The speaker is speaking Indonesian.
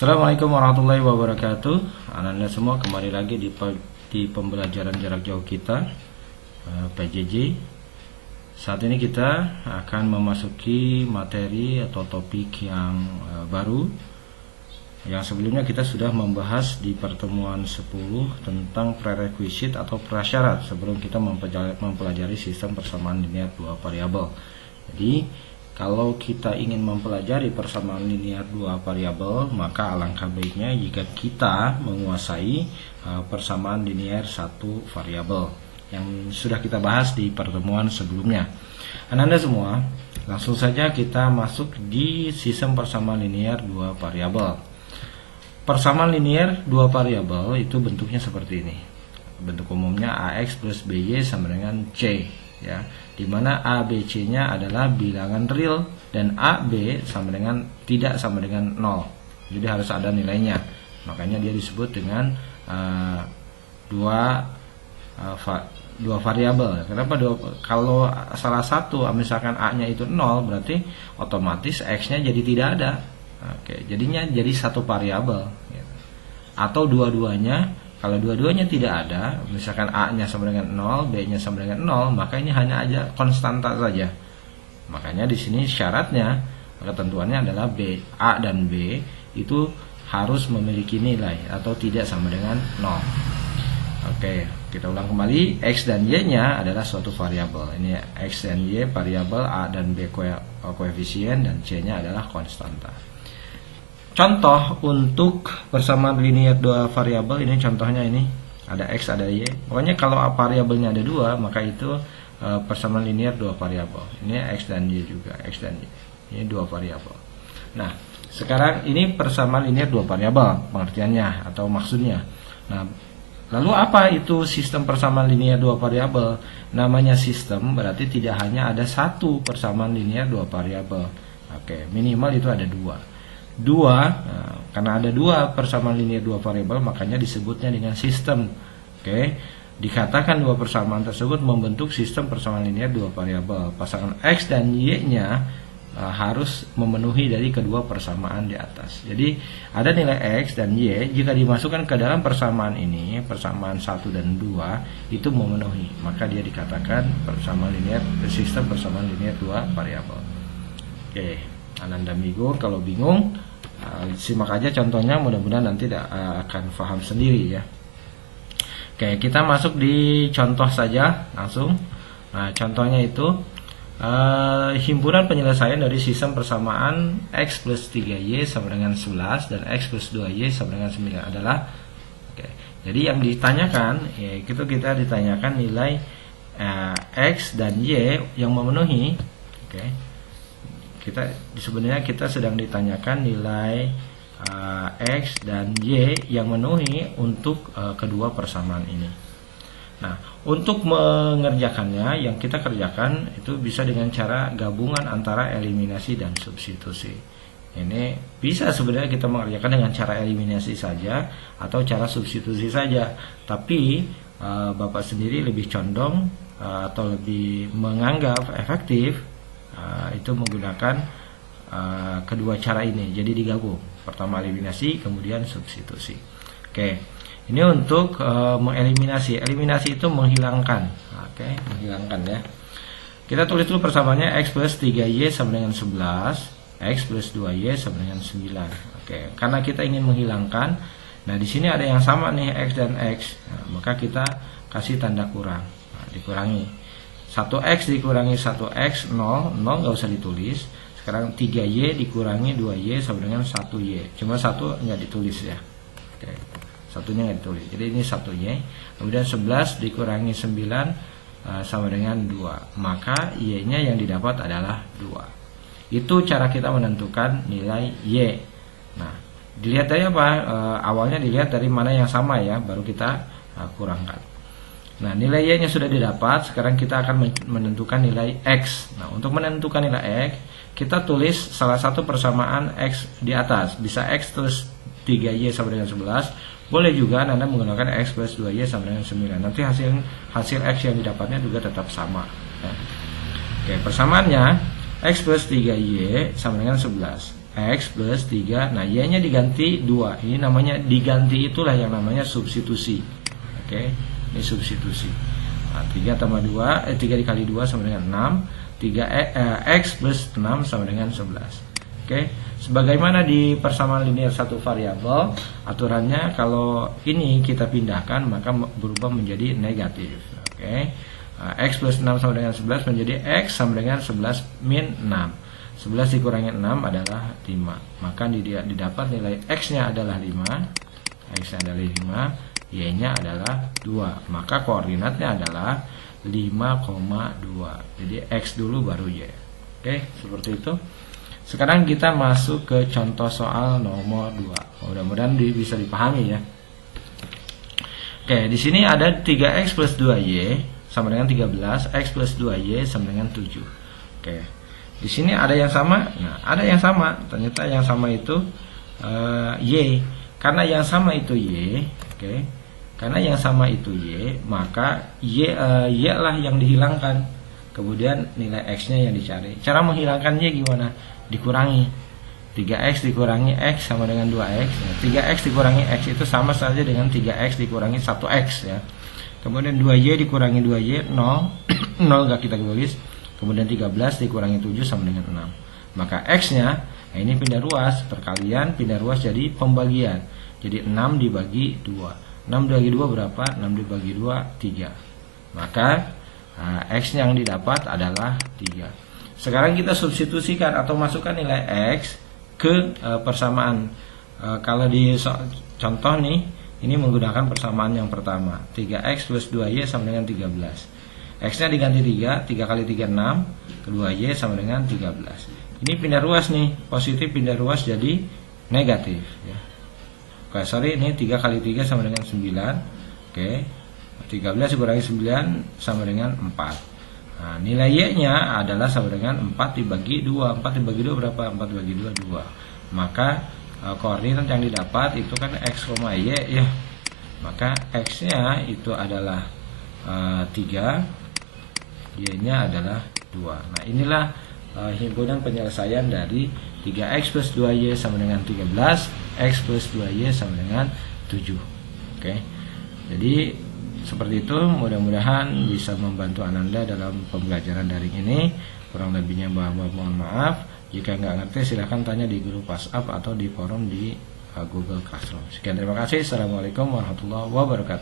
Assalamualaikum warahmatullahi wabarakatuh. Anda semua kembali lagi di pembelajaran jarak jauh kita, PJJ. Saat ini kita akan memasuki materi atau topik yang baru. Yang sebelumnya kita sudah membahas di pertemuan 10 tentang prerequisite atau prasyarat sebelum kita mempelajari sistem persamaan linear dua variabel. Jadi kalau kita ingin mempelajari persamaan linear dua variabel, maka alangkah baiknya jika kita menguasai persamaan linear satu variabel yang sudah kita bahas di pertemuan sebelumnya. Anda semua, langsung saja kita masuk di sistem persamaan linear dua variabel. Persamaan linear dua variabel itu bentuknya seperti ini. Bentuk umumnya AX plus BY sama dengan C, ya, dimana A, B, C nya adalah bilangan real dan A, B tidak sama dengan 0, jadi harus ada nilainya. Makanya dia disebut dengan dua variabel. Kenapa kalau salah satu misalkan A nya itu 0, berarti otomatis X nya jadi tidak ada. Oke, jadinya jadi satu variabel, gitu. Atau dua-duanya. Kalau dua-duanya tidak ada, misalkan A-nya sama dengan 0, B-nya sama dengan 0, maka ini hanya aja konstanta saja. Makanya di sini syaratnya, ketentuannya adalah A dan B itu harus memiliki nilai atau tidak sama dengan 0. Oke, kita ulang kembali. X dan Y-nya adalah suatu variabel. Ini X dan Y variabel, A dan B koefisien, dan C-nya adalah konstanta. Contoh untuk persamaan linear dua variabel ini, contohnya ini ada X ada Y. Pokoknya kalau variabelnya ada dua, maka itu persamaan linear dua variabel. Ini X dan Y juga, X dan Y. Ini dua variabel. Nah, sekarang ini persamaan linear dua variabel pengertiannya atau maksudnya. Nah, lalu apa itu sistem persamaan linear dua variabel? Namanya sistem berarti tidak hanya ada satu persamaan linear dua variabel. Oke, minimal itu ada dua, karena ada dua persamaan linear dua variabel, makanya disebutnya dengan sistem. Oke, dikatakan dua persamaan tersebut membentuk sistem persamaan linear dua variabel. Pasangan X dan Y-nya harus memenuhi dari kedua persamaan di atas. Jadi ada nilai X dan Y, jika dimasukkan ke dalam persamaan ini, persamaan 1 dan 2 itu memenuhi, maka dia dikatakan persamaan linear, sistem persamaan linear dua variabel. Oke, Ananda Migo, kalau bingung simak aja contohnya, mudah-mudahan nanti akan paham sendiri ya. Oke, kita masuk di contoh saja langsung. Nah, contohnya itu himpunan penyelesaian dari sistem persamaan X plus 3Y sama dengan 11 dan X plus 2Y sama dengan 9 adalah, oke, jadi yang ditanyakan yaitu kita ditanyakan nilai X dan Y yang memenuhi. Oke, sebenarnya kita sedang ditanyakan nilai X dan Y yang memenuhi untuk kedua persamaan ini. Nah, untuk mengerjakannya, yang kita kerjakan itu bisa dengan cara gabungan antara eliminasi dan substitusi. Ini bisa sebenarnya kita mengerjakan dengan cara eliminasi saja atau cara substitusi saja, tapi Bapak sendiri lebih condong atau lebih menganggap efektif itu menggunakan kedua cara ini. Jadi digabung, pertama eliminasi kemudian substitusi. Oke, ini untuk mengeliminasi. Eliminasi itu menghilangkan. Oke, menghilangkan ya. Kita tulis dulu persamaannya. X plus 3Y sama dengan 11, X plus 2Y sama dengan 9. Oke, karena kita ingin menghilangkan, nah di sini ada yang sama nih, X dan X. Nah, maka kita kasih tanda kurang. Nah, dikurangi 1X dikurangi 1X 0 nggak usah ditulis. Sekarang 3Y dikurangi 2Y sama dengan 1Y. Cuma 1 nggak ditulis ya. Oke, satunya nggak ditulis. Jadi ini 1Y. Kemudian 11 dikurangi 9 sama dengan 2. Maka Y-nya yang didapat adalah 2. Itu cara kita menentukan nilai Y. Nah, dilihat dari apa? Awalnya dilihat dari mana yang sama ya, baru kita kurangkan. Nah, nilai Y-nya sudah didapat. Sekarang kita akan menentukan nilai X. Nah, untuk menentukan nilai X, kita tulis salah satu persamaan X di atas. Bisa X terus 3Y sama dengan 11. Boleh juga Anda menggunakan X plus 2Y sama dengan 9. Nanti hasil X yang didapatnya juga tetap sama. Nah, oke, persamaannya X plus 3Y sama dengan 11. X plus 3. Nah, Y-nya diganti 2. Ini namanya diganti, itulah yang namanya substitusi. Oke, ini substitusi. Nah, 3 tambah 2, 3 dikali 2 sama dengan 6. X plus 6 sama dengan 11. Oke, sebagaimana di persamaan linear satu variabel, aturannya kalau ini kita pindahkan maka berubah menjadi negatif. Oke, X plus 6 sama dengan 11 menjadi X sama dengan 11 min 6. 11 dikurangi 6 adalah 5. Maka didapat nilai X-nya adalah 5, X-nya adalah 5, Y-nya adalah 2. Maka koordinatnya adalah 5,2. Jadi X dulu baru Y. Oke, seperti itu. Sekarang kita masuk ke contoh soal nomor 2. Mudah-mudahan bisa dipahami ya. Oke, di sini ada 3x plus 2y sama dengan 13, x plus 2y sama dengan 7. Oke. Di sini ada yang sama. Nah, ada yang sama. Ternyata yang sama itu y. Karena yang sama itu y, oke. Karena yang sama itu y, maka y lah yang dihilangkan. Kemudian nilai x-nya yang dicari. Cara menghilangkannya gimana? Dikurangi 3x dikurangi x sama dengan 2x ya. 3x dikurangi x itu sama saja dengan 3x dikurangi 1x ya. Kemudian 2y dikurangi 2y 0 0 gak kita tulis. Kemudian 13 dikurangi 7 sama dengan 6. Maka x nya ini pindah ruas, perkalian pindah ruas jadi pembagian. Jadi 6 dibagi 2. 6 dibagi 2 berapa? 6 dibagi 2 3. Maka x yang didapat adalah 3. Sekarang kita substitusikan atau masukkan nilai X ke persamaan. Kalau di contoh nih, ini menggunakan persamaan yang pertama. 3X plus 2Y sama dengan 13. X-nya diganti 3, 3 kali 3 6, kedua Y sama dengan 13. Ini pindah ruas nih, positif pindah ruas jadi negatif ya. Oke, sorry, ini 3 kali 3 sama dengan 9. Oke, 13 dikurangi 9 sama dengan 4. Nah, nilai Y-nya adalah sama dengan 4 dibagi 2. 4 dibagi 2 berapa? 4 dibagi 2, 2. Maka koordinat yang didapat itu kan X, Y ya. Maka X-nya itu adalah 3, Y-nya adalah 2. Nah, inilah himpunan penyelesaian dari 3X plus 2Y sama dengan 13, X plus 2Y sama dengan 7. Oke. Jadi seperti itu, mudah-mudahan bisa membantu Ananda dalam pembelajaran daring ini. Kurang lebihnya mohon maaf. Jika nggak ngerti silahkan tanya di grup WhatsApp atau di forum di Google Classroom. Sekian, terima kasih. Assalamualaikum warahmatullahi wabarakatuh.